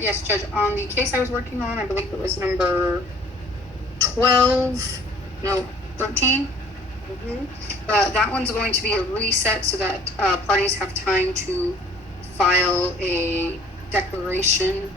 Yes, Judge. On the case I was working on, I believe it was number 13. That one's going to be a reset so that parties have time to file a declaration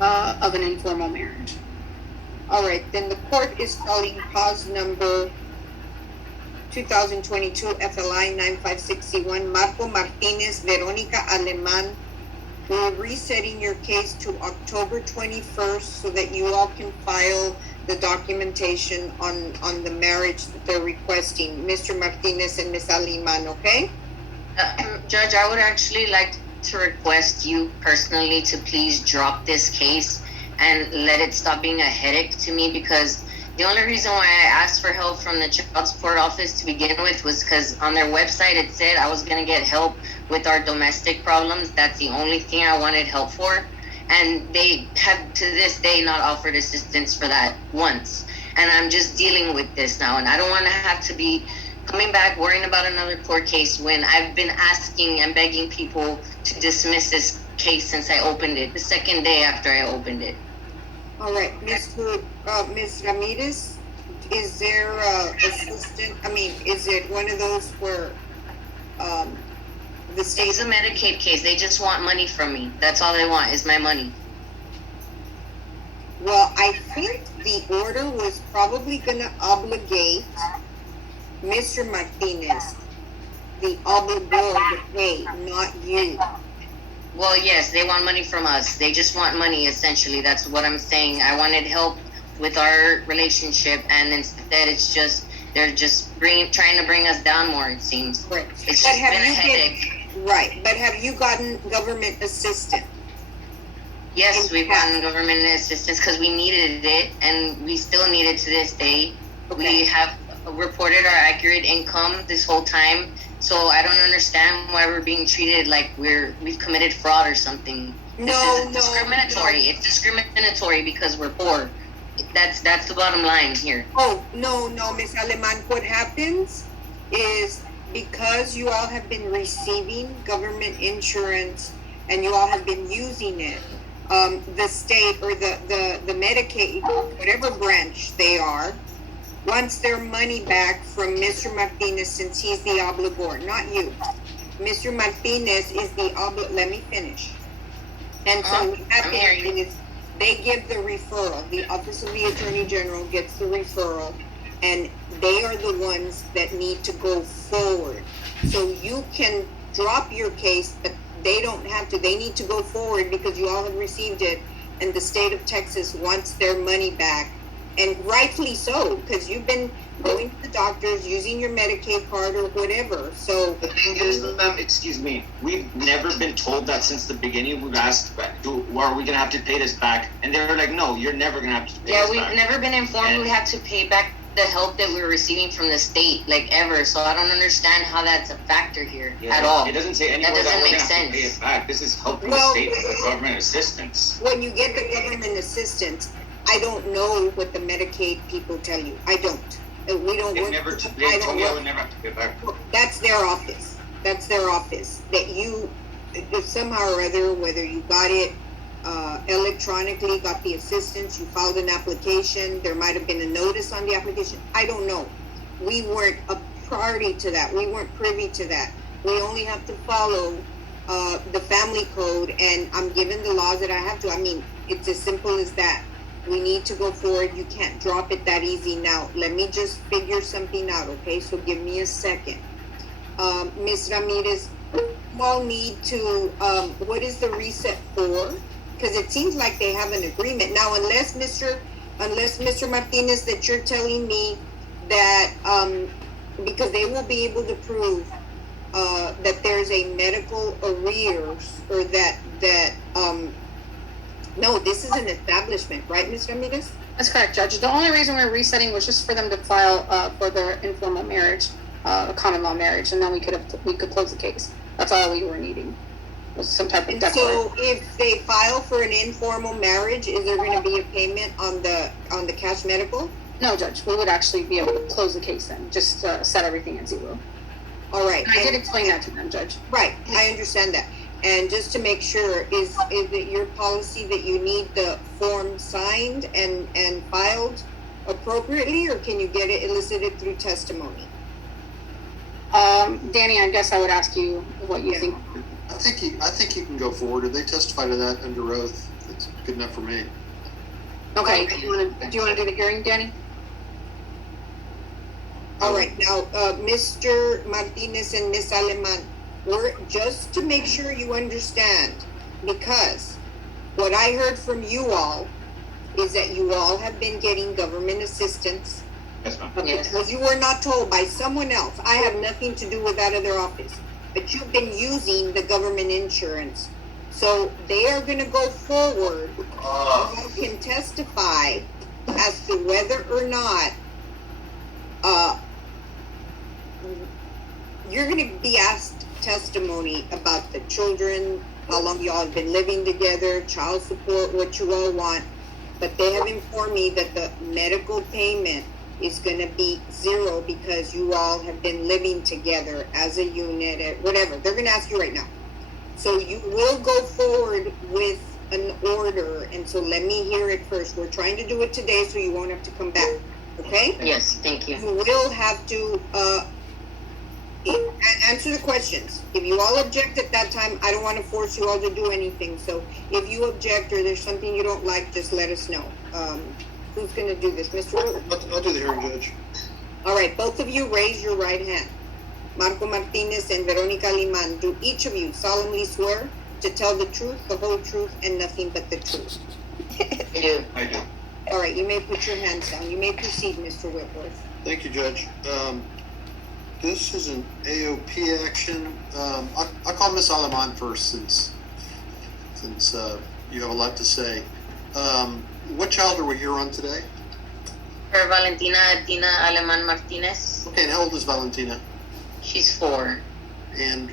of an informal marriage. All right, then the court is calling cause number 2022 FLI 9561 Marco Martinez, Veronica Aleman. We're resetting your case to October 21st so that you all can file the documentation on the marriage that they're requesting. Mr. Martinez and Ms. Aleman, okay? Judge, I would actually like to request you personally to please drop this case and let it stop being a headache to me, because the only reason why I asked for help from the child support office to begin with was because on their website it said I was going to get help with our domestic problems. That's the only thing I wanted help for. And they have to this day not offered assistance for that once. And I'm just dealing with this now. And I don't want to have to be coming back worrying about another court case when I've been asking and begging people to dismiss this case since I opened it, the second day after I opened it. All right, Ms. Ramirez, is there assistant? I mean, is it one of those where the state? It's a Medicaid case. They just want money from me. That's all they want is my money. Well, I think the order was probably going to obligate Mr. Martinez, the obligor, to pay, not you. Well, yes, they want money from us. They just want money, essentially. That's what I'm saying. I wanted help with our relationship, and instead it's just, they're just trying to bring us down more, it seems. Right. It's just been a headache. Right, but have you gotten government assistance? Yes, we've gotten government assistance because we needed it, and we still need it to this day. Okay. We have reported our accurate income this whole time. So I don't understand why we're being treated like we've committed fraud or something. It's discriminatory. It's discriminatory because we're poor. That's the bottom line here. Oh, no, Ms. Aleman. What happens is because you all have been receiving government insurance and you all have been using it, the state or the Medicaid, whatever branch they are, wants their money back from Mr. Martinez since he's the obligor, not you. Mr. Martinez is the obligor. Let me finish. And so what happens is they give the referral. The Office of the Attorney General gets the referral, and they are the ones that need to go forward. So you can drop your case, but they don't have to. They need to go forward because you all have received it, and the state of Texas wants their money back. And rightfully so, because you've been going to the doctors, using your Medicaid card or whatever. So the thing is, ma'am, excuse me, we've never been told that since the beginning. We've asked, are we going to have to pay this back? And they were like, no, you're never going to have to pay this back. Yeah, we've never been informed we have to pay back the help that we're receiving from the state, like ever. So I don't understand how that's a factor here at all. It doesn't say anywhere that we're going to have to pay it back. This is helping the state with the government assistance. When you get the government assistance, I don't know what the Medicaid people tell you. I don't. We don't work. They told me I would never have to pay back. That's their office. That's their office. That you, if somehow or other, whether you got it electronically, got the assistance, you filed an application, there might have been a notice on the application. I don't know. We weren't a party to that. We weren't privy to that. We only have to follow the family code, and I'm given the laws that I have to. I mean, it's as simple as that. We need to go forward. You can't drop it that easy. Now, let me just figure something out, okay? So give me a second. Ms. Ramirez, you all need to, what is the reset for? Because it seems like they have an agreement. Now, unless Mr. Martinez, that you're telling me that, because they will be able to prove that there's a medical arrears or no, this is an establishment, right, Ms. Ramirez? That's correct, Judge. The only reason we're resetting was just for them to file for their informal marriage, a common law marriage, and then we could close the case. That's all we were needing, was some type of declaration. So if they file for an informal marriage, is there going to be a payment on the cash medical? No, Judge. We would actually be able to close the case then, just set everything at zero. All right. And I did explain that to them, Judge. Right, I understand that. And just to make sure, is it your policy that you need the form signed and filed appropriately, or can you get it elicited through testimony? Danny, I guess I would ask you what you think. I think you can go forward. If they testify to that under oath, it's good enough for me. Okay, do you want to do the hearing, Danny? All right, now, Mr. Martinez and Ms. Aleman, we're just to make sure you understand, because what I heard from you all is that you all have been getting government assistance. Yes, ma'am. But Yes. because you were not told by someone else, I have nothing to do with that other office, but you've been using the government insurance. So they are gonna go forward, you can testify as to whether or not, you're gonna be asked testimony about the children, how long y'all have been living together, child support, what you all want. But they have informed me that the medical payment is gonna be zero because you all have been living together as a unit, whatever. They're gonna ask you right now. So you will go forward with an order, and so let me hear it first. We're trying to do it today so you won't have to come back, okay? Yes, thank you. You will have to, answer the questions. If you all object at that time, I don't wanna force you all to do anything, so if you object or there's something you don't like, just let us know. Who's gonna do this, Mr. Wood? I'll do the hearing, Judge. All right, both of you raise your right hand. Marco Martinez and Veronica Liman, do each of you solemnly swear to tell the truth, the whole truth, and nothing but the truth? I do. I do. All right, you may put your hands down. You may proceed, Mr. Whitworth. Thank you, Judge. This is an AOP action. I'll call Miss Aleman first since you have a lot to say. What child are we here on today? For Valentina Dina Aleman Martinez, Okay, and how old is Valentina? she's 4. And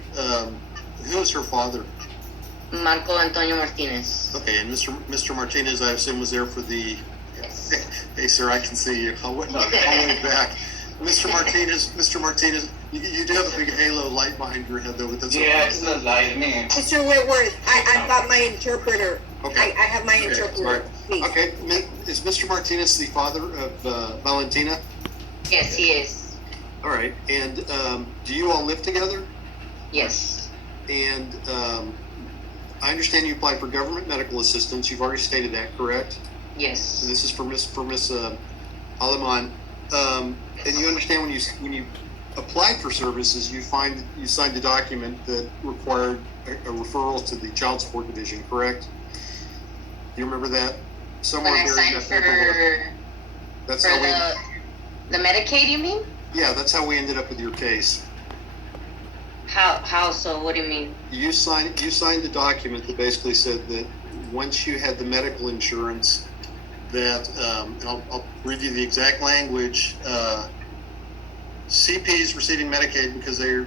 who is her father? Marco Antonio Martinez. Okay, and Mr. Martinez, I assume, was there for the. Yes. Hey, sir, I can see you. I'll wait back. Mr. Martinez, you do have a big halo light behind your head, though. But that's Yeah, it's the lightning. Mr. Whitworth, I've got my interpreter. Okay. I have my Okay, interpreter, sorry. please. Okay, is Mr. Martinez the father of Valentina? Yes, he is. All right, and do you all live together? Yes. And I understand you applied for government medical assistance. You've already stated that, correct? Yes. And this is for Miss Aleman. And you understand when you applied for services, you signed a document that required a referral to the child support division, correct? You remember that? Somewhere When I buried in signed that paperwork. for That's how the Medicaid, you mean? yeah, that's how we ended up with your case. How so? What do you mean? You signed a document that basically said that once you had the medical insurance, that and I'll read you the exact language. CPs receiving Medicaid because they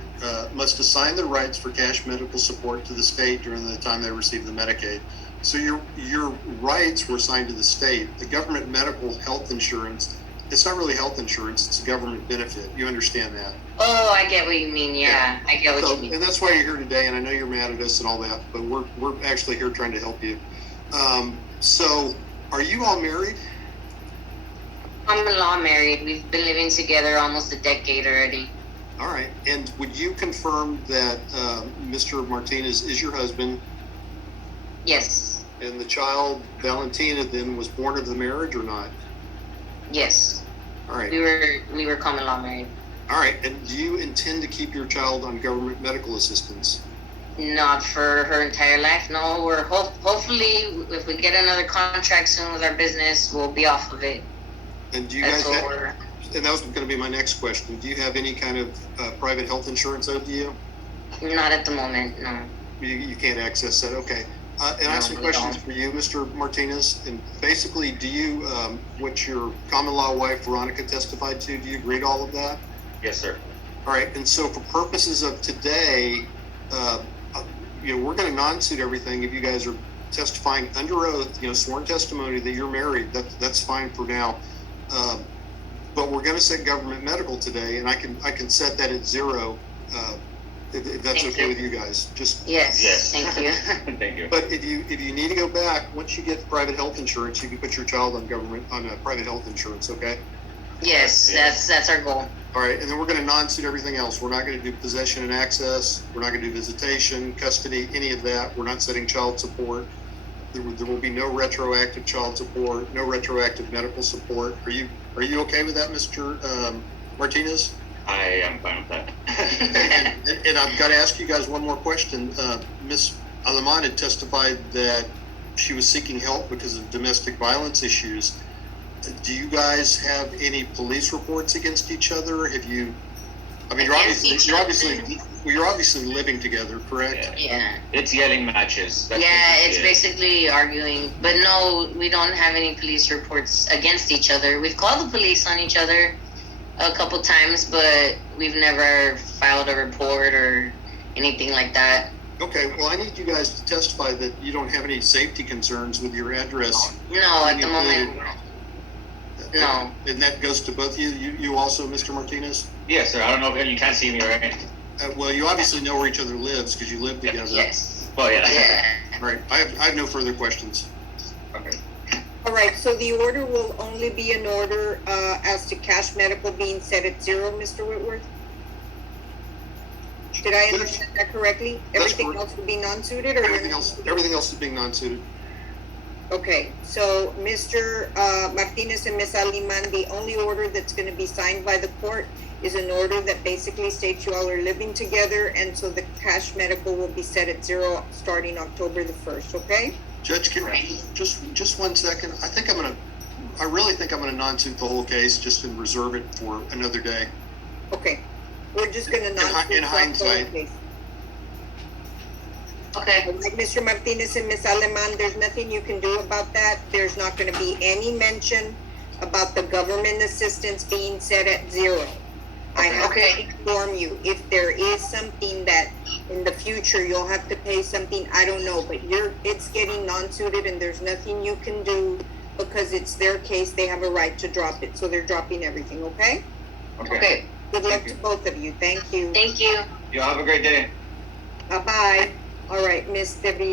must assign their rights for cash medical support to the state during the time they receive the Medicaid. So your rights were assigned to the state. The government medical health insurance, it's not really health insurance, it's a government benefit. You understand that? Oh, I get what you mean. Yeah, I get what So, you mean. and that's why you're here today, and I know you're mad at us and all that, but we're actually here trying to help you. So are you all married? I'm in law married. We've been living together almost a decade already. All right. And would you confirm that Mr. Martinez is your husband, Yes. and the child, Valentina, then was born of the marriage or not? Yes. All right. We were common law married. All right. And do you intend to keep your child on government medical assistance? Not for her entire life. No, we're hopefully if we get another contract soon with our business, we'll be off of it. And do you That's guys what have, we're. and that was going to be my next question. Do you have any kind of private health insurance owed to you? Not at the moment. No. You can't access that. Okay. And I have some No, we questions don't. for you, Mr. Martinez. And basically, do you, what your common law wife Veronica testified to, do you agree to all of that? Yes, sir. All right. And so, for purposes of today, we're going to non-suit everything. If you guys are testifying under oath, sworn testimony that you're married, that's fine for now. But we're going to set government medical today, and I can set that at zero. if that's Thank okay you. with you guys. Just, Yes. Yes. Thank you. Thank you. but if you need to go back, once you get private health insurance, you can put your child on private health insurance, okay? Yes, that's our goal. All right, and then we're gonna non-suit everything else. We're not gonna do possession and access. We're not gonna do visitation, custody, any of that. We're not setting child support. There will be no retroactive child support, no retroactive medical support. Are you okay with that, Mr. Martinez? I am fine with that. And I've got to ask you guys one more question. Ms. Aleman had testified that she was seeking help because of domestic violence issues. Do you guys have any police reports against each other? Have you? I mean, you're obviously living together, correct? Yeah. It's yelling matches. That's Yeah, basically it's it. basically arguing. But no, we don't have any police reports against each other. We've called the police on each other a couple times, but we've never filed a report or anything like that. Okay, well, I need you guys to testify that you don't have any safety concerns with your address. No, at the moment, no. And that goes to both of you. You also, Mr. Martinez? Yes, sir. I don't know if you can't see me, right? Well, you obviously know where each other lives because you live together. Yes. Well, yeah. Yeah. All right, I have no further questions. Okay. All right, so the order will only be an order as to cash medical being set at 0, Mr. Whitworth? Did I understand that correctly? That's Everything correct. else will be non-suited or? Everything else is being non-suited. Okay, so Mr. Martinez and Ms. Aliman, the only order that's gonna be signed by the court is an order that basically states you all are living together, and so the cash medical will be set at 0 starting October the 1st, okay? Judge, just 1 second. I really think I'm gonna non-suit the whole case just and reserve it for another day. Okay, we're just gonna non-suit in the whole hindsight. case. Okay. Like Mr. Martinez and Ms. Aleman, there's nothing you can do about that. There's not gonna be any mention about the government assistance being set at 0. I have to inform you, if there is something that in the future you'll have to pay something, I don't know, but it's getting non-suited and there's nothing you can do because it's their case, they have a right to drop it, so they're dropping everything, okay? Okay. Good luck to both of you, thank you. Thank you. You have a great day. Bye-bye. All right, Miss Debbie.